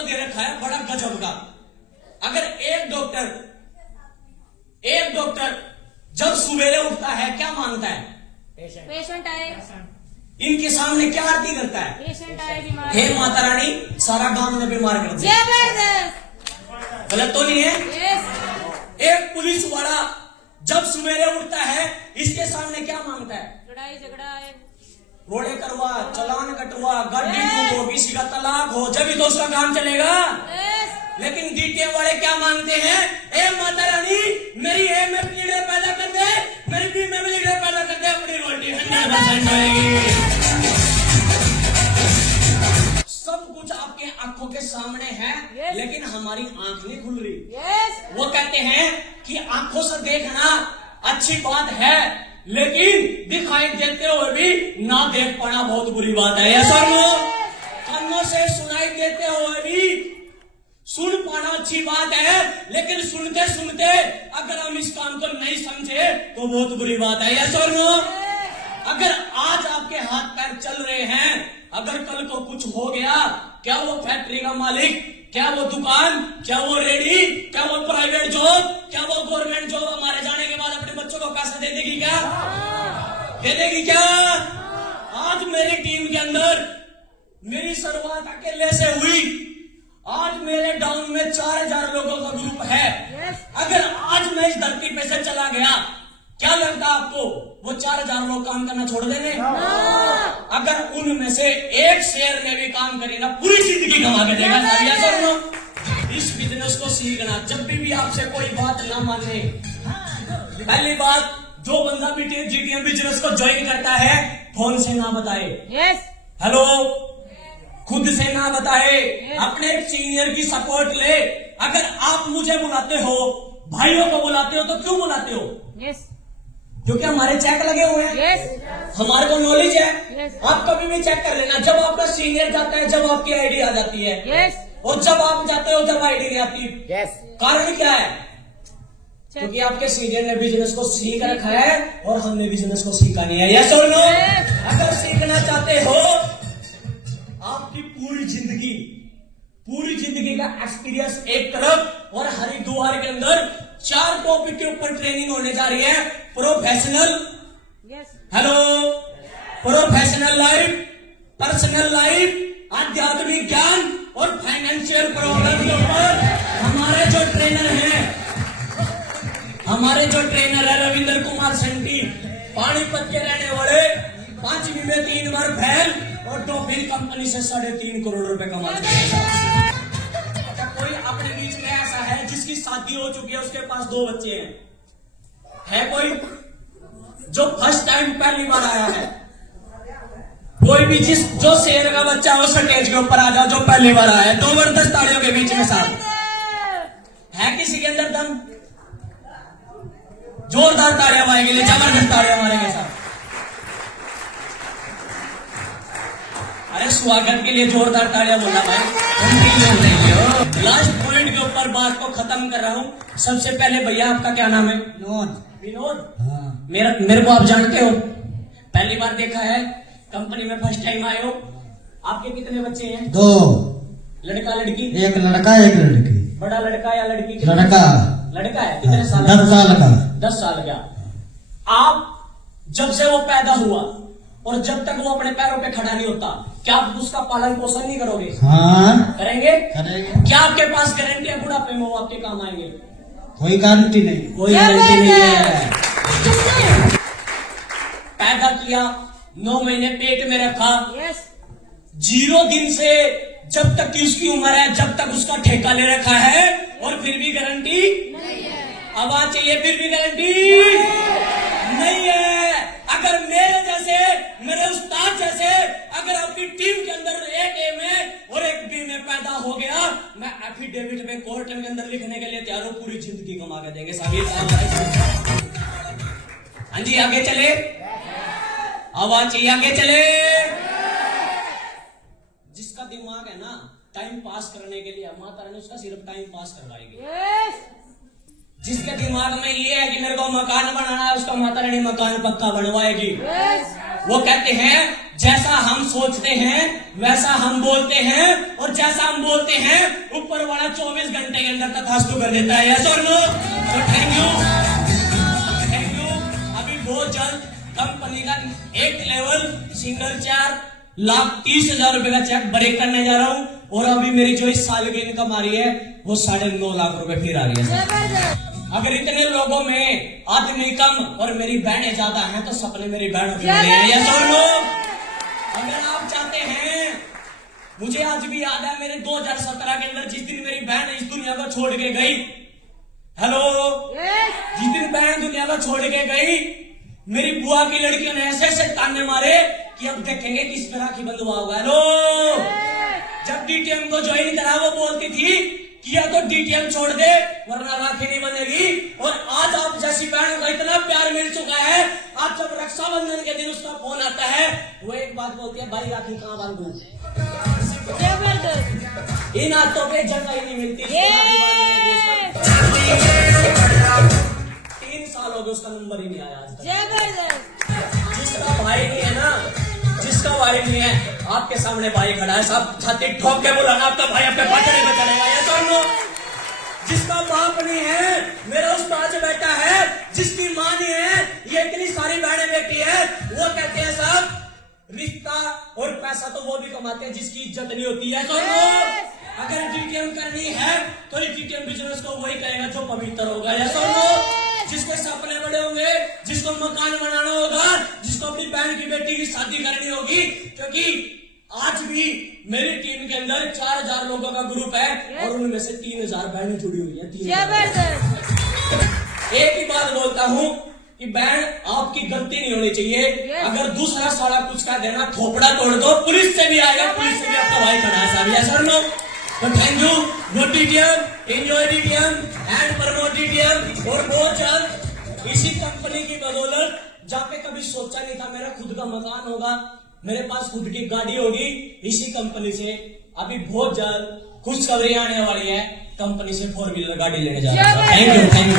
दे रखा है बड़ा गजब का। अगर एक डॉक्टर जब सवेरे उठता है क्या मांगता है? पेशेंट आए, इनके सामने क्या आरती करता है? पेशेंट आए बीमार। हे माता रानी, सारा गांव में बीमार कर दे। जबरदस्त। गलत तो नहीं है? यस। एक पुलिस वाला जब सवेरे उठता है इसके सामने क्या मांगता है? लड़ाई झगड़ा है, रोड़े करवा, चालान कटवा, गाड़ी डूबो, किसी का तलाक हो, जब ही तो उसका काम चलेगा। यस। लेकिन डीटीएम वाले क्या मांगते हैं? ए माता रानी, मेरी ए में लीडर पैदा कर दे, मेरी बी में लीडर पैदा कर दे, अपनी रोटी 100% होगी। सब कुछ आपके आंखों के सामने है, लेकिन हमारी आंख नहीं खुल रही। यस। वो कहते हैं कि आंखों से देखना अच्छी बात है, लेकिन दिखाई देते हुए भी ना देख पाना बहुत बुरी बात है। ऐसा कानों से सुनाई देते हुए भी सुन पाना अच्छी बात है, लेकिन सुनते सुनते अगर हम इस काम को नहीं समझे तो बहुत बुरी बात है। ऐसा अगर आज आपके हाथ पैर चल रहे हैं, अगर कल को कुछ हो गया, क्या वो फैक्ट्री का मालिक, क्या वो दुकान, क्या वो रेडी, क्या वो प्राइवेट जॉब, क्या वो गवर्नमेंट जॉब हमारे जाने के बाद अपने बच्चों को पैसा दे देगी क्या? दे देगी क्या? आज मेरी टीम के अंदर मेरी शुरुआत अकेले से हुई। आज मेरे डाउन में 4000 लोगों का ग्रुप है। अगर आज मैं इस धरती पे से चला गया, क्या लगता आपको वो 4000 लोग काम करना छोड़ देंगे? अगर उनमें से एक शेयर में भी काम करे ना, पूरी जिंदगी कमा के देगा। इस बिजनेस को सीखना, जब भी आपसे कोई बात ना माने, पहली बात, जो बंदा भी जीटीएम बिजनेस को ज्वाइन करता है, फोन से ना बताए। यस। हेलो, खुद से ना बताए, अपने एक सीनियर की सपोर्ट ले। अगर आप मुझे बुलाते हो, भाइयों को बुलाते हो, तो क्यों बुलाते हो? यस। क्योंकि हमारे चेक लगे हुए हैं। यस। हमारे को नॉलेज है। यस। आप कभी भी चेक कर लेना, जब आपका सीनियर जाता है, जब आपकी आईडी आ जाती है। यस। और जब आप जाते हो, जब आईडी नहीं आती। यस। कारण क्या है? क्योंकि आपके सीनियर ने बिजनेस को सीख रखा है और हमने बिजनेस को सीखा नहीं है। यस और नो? अगर सीखना चाहते हो, आपकी पूरी जिंदगी का एक्सपीरियंस एक तरफ, और हरिद्वार के अंदर 4 टॉपिक के ऊपर ट्रेनिंग होने जा रही है। Professional, yes. Hello, professional life, personal life, आध्यात्मिक ज्ञान और फाइनेंशियल प्रॉब्लम के ऊपर हमारे जो ट्रेनर है रविंद्र कुमार सेंटी, पानीपत के रहने वाले, 5वीं में 3 बार फेल और डॉफिन कंपनी से 3.5 करोड़ रुपए कमा चुके हैं। अच्छा, कोई अपने बीच में ऐसा है जिसकी शादी हो चुकी है, उसके पास 2 बच्चे हैं? है कोई जो फर्स्ट टाइम पहली बार आया है? कोई भी जो शेर का बच्चा हो, स्टेज के ऊपर आ जाओ, जो पहली बार आया है। 2 जबरदस्त तालियों के बीच में साथ है। किसी के अंदर दम? जोरदार तालियां मारेंगे, जबरदस्त तालियां मारेंगे साहब। अरे स्वागत के लिए जोरदार तालियां बोलना भाई। लास्ट पॉइंट के ऊपर बात को खत्म कर रहा हूं। सबसे पहले भैया, आपका क्या नाम है? विनोद। हाँ। मेरे को आप जानते हो? पहली बार देखा है, कंपनी में फर्स्ट टाइम आए हो। आपके कितने बच्चे हैं? 2। लड़का लड़की? एक लड़का एक लड़की। बड़ा लड़का या लड़की? लड़का है। कितने साल? 10 साल का। 10 साल का। आप जब से वो पैदा हुआ और जब तक वो अपने पैरों पे खड़ा नहीं होता, क्या आप उसका पालन पोषण नहीं करोगे? हाँ, करेंगे। करेंगे। क्या आपके पास गारंटी है बुढ़ापे में वो आपके काम आएंगे? कोई गारंटी नहीं। कोई गारंटी नहीं है। पैदा किया, 9 महीने पेट में रखा, यस। 0 दिन से जब तक की उसकी उम्र है, जब तक उसका ठेका ले रखा है, और फिर भी गारंटी नहीं है। आवाज चाहिए, फिर भी गारंटी नहीं है। अगर मेरे उस्ताद जैसे अगर आपकी टीम के अंदर एक ए में और एक बी में पैदा हो गया, मैं एफिडेविट में कोर्ट के अंदर लिखने के लिए तैयार हूं, पूरी जिंदगी कमा के देंगे साहब। हाँ जी, आगे चले, आवाज चाहिए, आगे चले। जिसका दिमाग है ना टाइम पास करने के लिए, माता रानी उसका सिर्फ टाइम पास करवाएगी। यस। जिसके दिमाग में ये है कि मेरे को मकान बनाना है, उसका माता रानी मकान पक्का बनवाएगी। यस। वो कहते हैं जैसा हम सोचते हैं वैसा हम बोलते हैं, और जैसा हम बोलते हैं ऊपर वाला 24 घंटे के अंदर तथास्तु कर देता है। यस और नो? तो थैंक यू। अभी बहुत जल्द कंपनी का एक लेवल सिंगल 4,30,000 रुपए का चेक ब्रेक करने जा रहा हूं, और अभी मेरी जो इस साल की इनकम आ रही है वो 9.5 लाख रुपए फिर आ रही है। जबरदस्त। अगर इतने लोगों में आदमी कम और मेरी बहनें ज्यादा हैं तो सपने मेरी बहनों के बड़े हैं। यस और नो? अगर आप चाहते हैं, मुझे आज भी याद है मेरे 2017 के अंदर जिस दिन मेरी बहन इस दुनिया को छोड़ के गई, हेलो, यस। जिस दिन बहन दुनिया को छोड़ के गई, मेरी बुआ की लड़कियों ने ऐसे ऐसे ताने मारे कि अब देखेंगे किस तरह की बंधुआ होगा। हेलो, जब डीटीएम को ज्वाइन करा वो बोलती थी कि या तो डीटीएम छोड़ दे वरना राखी नहीं बनेगी, और आज आप जैसी बहनों का इतना प्यार मिल चुका है, आज जब रक्षाबंधन के दिन उसका फोन आता है वो एक बात बोलती है, भाई राखी कहाँ बांधूं? जबरदस्त। इन हाथों पे जगह ही नहीं मिलती। 3 साल हो गए उसका नंबर ही नहीं आया आज तक। जबरदस्त। जिसका भाई नहीं है ना, जिसका भाई नहीं है, आपके सामने भाई खड़ा है, सब छाती ठोक के बोला ना आपका भाई आपके पकड़े में चलेगा। ये दोनों जिसका बाप नहीं है, मेरा उस पास बैठा है, जिसकी माँ नहीं है, ये इतनी सारी बहनें बेटी है, वो कहते हैं साहब रिश्ता और पैसा तो वो भी कमाते हैं जिसकी इज्जत नहीं होती है। तो अगर डीटीएम करनी है तो डीटीएम बिजनेस को वही करेगा जो पवित्र होगा। या जिसके सपने बड़े होंगे, जिसको मकान बनाना होगा, जिसको अपनी बहन की बेटी की शादी करनी होगी, क्योंकि आज भी मेरी टीम के अंदर 4,000 लोगों का ग्रुप है और उनमें से 3,000 बहनें जुड़ी हुई है। 3,000। जबरदस्त। एक ही बात बोलता हूँ कि बहन आपकी गलती नहीं होनी चाहिए। अगर दूसरा साला कुछ का देना थोपड़ा तोड़ दो, पुलिस से भी आएगा, पुलिस से भी आपका भाई खड़ा है साहब। यस और नो? तो thank you. Good DTM, enjoy DTM and promote DTM. और बहुत जल्द इसी कंपनी की बदौलत, जहाँ पे कभी सोचा नहीं था मेरा खुद का मकान होगा, मेरे पास खुद की गाड़ी होगी, इसी कंपनी से अभी बहुत जल्द खुशखबरी आने वाली है। कंपनी से 4 व्हीलर गाड़ी लेने जा रहा हूँ। Thank you.